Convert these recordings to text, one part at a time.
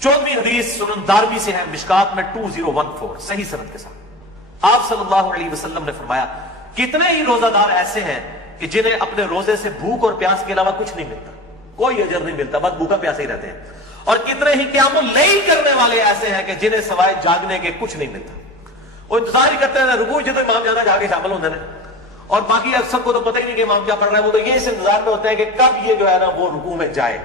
14ویں حدیث سنن دارمی سے ہے، مشکات میں 2014 صحیح سند کے ساتھ۔ آپ صلی اللہ علیہ وسلم نے فرمایا کتنے ہی روزہ دار ایسے ہیں کہ جنہیں اپنے روزے سے بھوک اور پیاس کے علاوہ کچھ نہیں ملتا، کوئی اجر نہیں ملتا، بس بھوکا پیاسے ہی رہتے ہیں، اور کتنے ہی قیام اللیل کرنے والے ایسے ہیں کہ جنہیں سوائے جاگنے کے کچھ نہیں ملتا، وہ انتظار ہی کرتے ہیں رکوع جدو امام جانا جا کے شامل ہوتے ہیں، اور باقی اکثر کو تو پتہ ہی نہیں کہ امام کیا پڑھ رہا ہے، وہ تو یہ اس انتظار میں ہوتے ہیں کہ کب یہ جو ہے نا وہ رکوع میں جائے،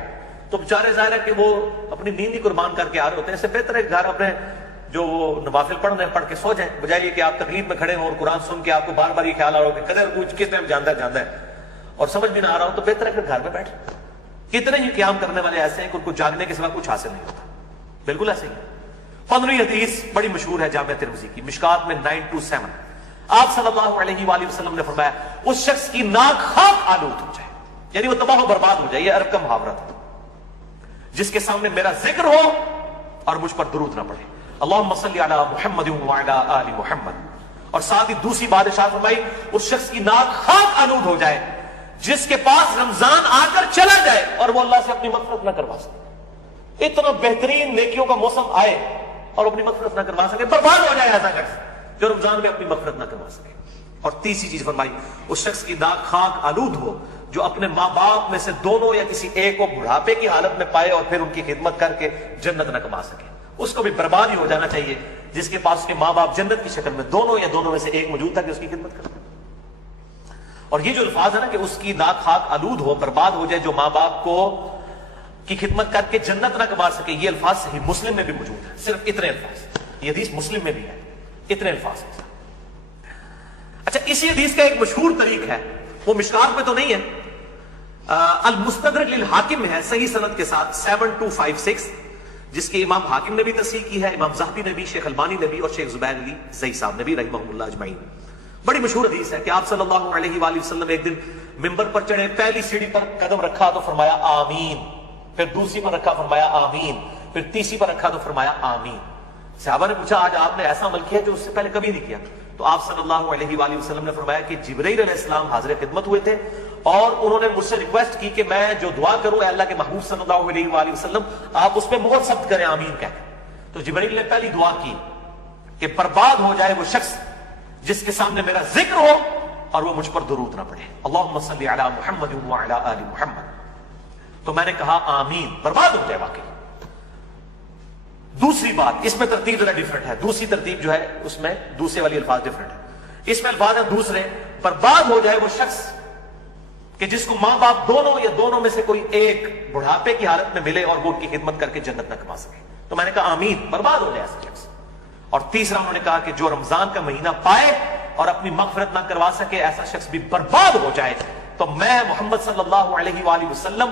تو بیچارے ظاہر ہے کہ وہ اپنی نیند ہی قربان کر کے آ رہے ہوتے ہیں۔ اس سے بہتر ہے گھر اپنے جو وہ نوافل پڑھ رہے ہیں پڑھ کے سو جائیں، بجائے کہ آپ تکلیف میں کھڑے ہوں اور قرآن سن کے آپ کو بار بار یہ خیال آ رہا ہو کہ قدر کچھ کس ٹائم جانتا ہے اور سمجھ بھی نہ آ رہا ہو، تو بہتر ہے کہ گھر میں بیٹھ۔ کتنے ہی قیام کرنے والے ایسے ہیں کہ ان کو جاگنے کے سوا کچھ حاصل نہیں ہوتا، بالکل ایسے ہی۔ 15ویں حدیث بڑی مشہور ہے جامع ترمذی کی، مشکات میں 927۔ آپ صلی اللہ علیہ وآلہ وسلم نے فرمایا اس شخص کی ناک خاک آلود ہو جائے، یعنی وہ تباہ و برباد ہو جائے، یہ عرب کا محاورہ تھا، جس کے سامنے میرا ذکر ہو اور مجھ پر درود نہ پڑے، اللہم صلی علی محمد وعلی آل محمد، اور ساتھ ہی دوسری بات ارشاد فرمائی اس شخص کی ناک خاک آلود ہو جائے جس کے پاس رمضان آ کر چلا جائے اور وہ اللہ سے اپنی مغفرت نہ کروا سکے۔ اتنا بہترین نیکیوں کا موسم آئے اور اپنی مغفرت نہ کروا سکے، برباد ہو جائے ایسا شخص جو رمضان میں اپنی مغفرت نہ کروا سکے۔ اور تیسری چیز فرمائی اس شخص کی ناک خاک آلود ہو جو اپنے ماں باپ میں سے دونوں یا کسی ایک کو بڑھاپے کی حالت میں پائے اور پھر ان کی خدمت کر کے جنت نہ کما سکے، اس کو بھی برباد ہی ہو جانا چاہیے جس کے پاس اس کے ماں باپ جنت کی شکل میں دونوں یا دونوں میں سے ایک موجود تھا کہ اس کی خدمت کرے۔ اور یہ جو الفاظ ہے نا کہ اس کی ناک خاک آلود ہو، برباد ہو جائے، جو ماں باپ کو کی خدمت کر کے جنت نہ کما سکے، یہ الفاظ صحیح مسلم میں بھی موجود ہے، صرف اتنے الفاظ، یہ حدیث مسلم میں بھی ہے، اتنے الفاظ ہیں۔ اچھا اسی حدیث کا ایک مشہور طریق ہے، وہ مشکات میں تو نہیں ہے، المستدرک للحاکم میں ہے صحیح سند کے ساتھ 7256، جس کی امام حاکم نے بھی تصحیح کی ہے، امام ذہبی نے بھی، شیخ البانی نے بھی، اور شیخ زبیر علی زئی صاحب نے بھی رحمہ اللہ اجمعین۔ بڑی مشہور حدیث ہے کہ آپ صلی اللہ علیہ وآلہ وسلم ایک دن منبر پر چڑھے، پہلی سیڑھی پر قدم رکھا تو فرمایا آمین، پھر دوسری پر رکھا فرمایا آمین، پھر تیسری پر رکھا تو فرمایا آمین۔ صحابہ نے پوچھا آج آپ نے ایسا عمل کیا جو اس سے پہلے کبھی نہیں کیا؟ تو آپ صلی اللہ علیہ وآلہ وسلم نے فرمایا کہ جبرائیل علیہ السلام حاضر خدمت ہوئے تھے اور انہوں نے مجھ سے ریکویسٹ کی کہ میں جو دعا کروں اے اللہ کے محبوب صلی اللہ علیہ وآلہ وسلم آپ اس پہ مہر ثبت کریں آمین کہہ کے۔ تو جبرائیل نے پہلی دعا کی کہ برباد ہو جائے وہ شخص جس کے سامنے میرا ذکر ہو اور وہ مجھ پر درود نہ پڑے، اللہم صلی علی محمد وعلی آل محمد۔ تو میں نے کہا آمین، برباد ہو جائے واقعی۔ دوسری بات اس میں ترتیب ذرا ڈیفرنٹ ہے، دوسری ترتیب جو ہے اس میں دوسرے والی الفاظ ڈیفرنٹ ہے، اس میں الفاظ ہیں دوسرے، برباد ہو جائے وہ شخص کہ جس کو ماں باپ دونوں یا دونوں میں سے کوئی ایک بڑھاپے کی حالت میں ملے اور وہ ان کی خدمت کر کے جنت نہ کما سکے۔ تو میں نے کہا آمین، برباد ہو جائے ایسا شخص۔ اور تیسرا انہوں نے کہا کہ جو رمضان کا مہینہ پائے اور اپنی مغفرت نہ کروا سکے ایسا شخص بھی برباد ہو جائے۔ تو میں محمد صلی اللہ علیہ وآلہ وسلم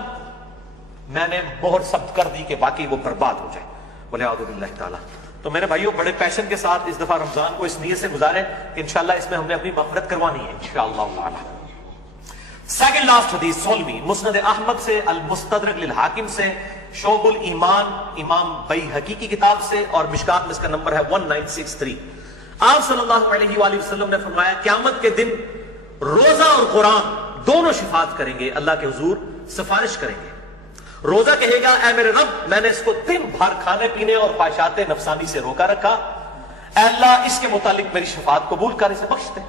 میں نے مہر ثبت کر دی کہ باقی وہ برباد ہو جائے، والعیاذ باللہ تعالی۔ تو میرے بھائیوں بڑے پیشن کے ساتھ اس دفعہ رمضان کو اس نیت سے گزاریں کہ انشاءاللہ اس میں ہم نے اپنی مغفرت کروانی ہے انشاءاللہ تعالی۔ سیکنڈ لاسٹ حدیث 16ویں مسند احمد سے، المستدرک للحاکم سے، شعب الایمان امام بیہقی کی کتاب سے، اور مشکات میں اس کا نمبر ہے 1963۔ آپ صلی اللہ علیہ وآلہ وسلم نے فرمایا قیامت کے دن روزہ اور قرآن دونوں شفاعت کریں گے، اللہ کے حضور سفارش کریں گے۔ روزہ کہے گا اے میرے رب میں نے اس کو دن بھر کھانے پینے اور خواہشات نفسانی سے روکا رکھا، اے اللہ اس کے متعلق میری شفاعت قبول کر، اسے بخش دے۔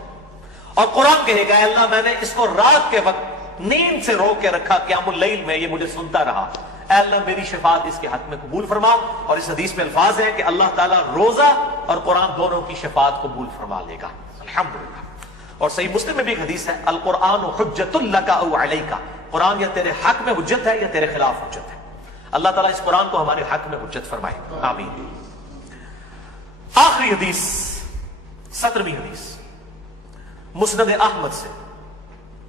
اور قرآن کہے گا اے اللہ میں نے اس کو رات کے وقت نیند سے روک کے رکھا، قیام اللیل میں یہ مجھے سنتا رہا، اے اللہ میری شفاعت اس کے حق میں قبول فرما۔ اور اس حدیث میں الفاظ ہے کہ اللہ تعالیٰ روزہ اور قرآن دونوں کی شفاعت قبول فرما لے گا الحمدللہ۔ اور صحیح مسلم میں بھی ایک حدیث ہے القرآن حجت لک او علیک، قرآن یا تیرے حق میں حجت ہے یا تیرے خلاف حجت ہے۔ اللہ تعالیٰ اس قرآن کو ہمارے حق میں حجت فرمائے آمین۔ آخری حدیث 17ویں حدیث مسند احمد سے،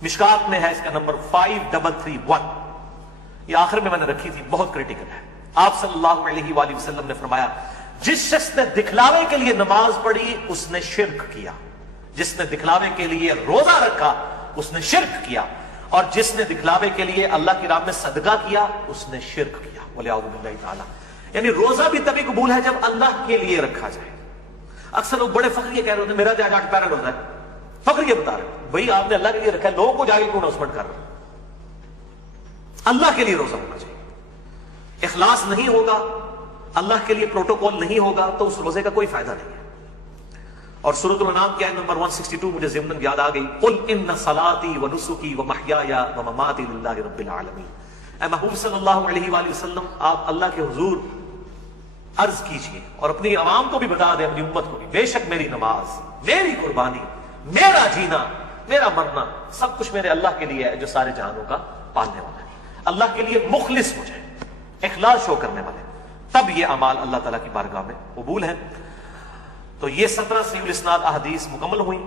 مشکات میں ہے اس کا نمبر 5331، یہ آخر میں نے رکھی تھی، بہت کریٹیکل ہے۔ آپ صلی اللہ علیہ وآلہ وسلم نے فرمایا جس شخص نے دکھلاوے کے لیے نماز پڑھی اس نے شرک کیا، جس نے دکھلاوے کے لیے روزہ رکھا اس نے شرک کیا، اور جس نے دکھلاوے کے لیے اللہ کی راہ میں صدقہ کیا اس نے شرک کیا، والعیاذ باللہ تعالی۔ یعنی روزہ بھی تبھی قبول ہے جب اللہ کے لیے رکھا جائے۔ اکثر لوگ بڑے فخریہ کہہ رہے ہوتے ہیں میرا تو 8 پیرا روزہ ہے، فخریہ بتا رہے بھائی آپ نے اللہ کے لیے رکھا ہے، لوگوں کو جا کے کیوں اناؤنسمنٹ کر رہے ہیں؟ اللہ کے لیے روزہ ہونا چاہیے، اخلاص نہیں ہوگا اللہ کے لیے پروٹوکول نہیں ہوگا تو اس روزے کا کوئی فائدہ نہیں ہے. اور سورۃ الانعام کی آیت نمبر 162 مجھے ضمن یاد آ گئی. قل ان صلاتی و نسکی و محیای و مماتی للہ رب العالمین. اے محبوب صلی اللہ علیہ وآلہ وسلم آپ اللہ کے حضور عرض کیجئے اور اپنی عوام کو بھی بتا دیں, اپنی امت کو بھی, بے شک میری نماز, میری قربانی, میرا جینا, میرا مرنا سب کچھ میرے اللہ کے لیے ہے جو سارے جہانوں کا پالنے والا ہے. اللہ کے لیے مخلص ہو جائے, اخلاص شو کرنے والے, تب یہ اعمال اللہ تعالیٰ کی بارگاہ میں قبول ہیں. تو یہ 17 صحیح الاسناد احادیث مکمل ہوئی.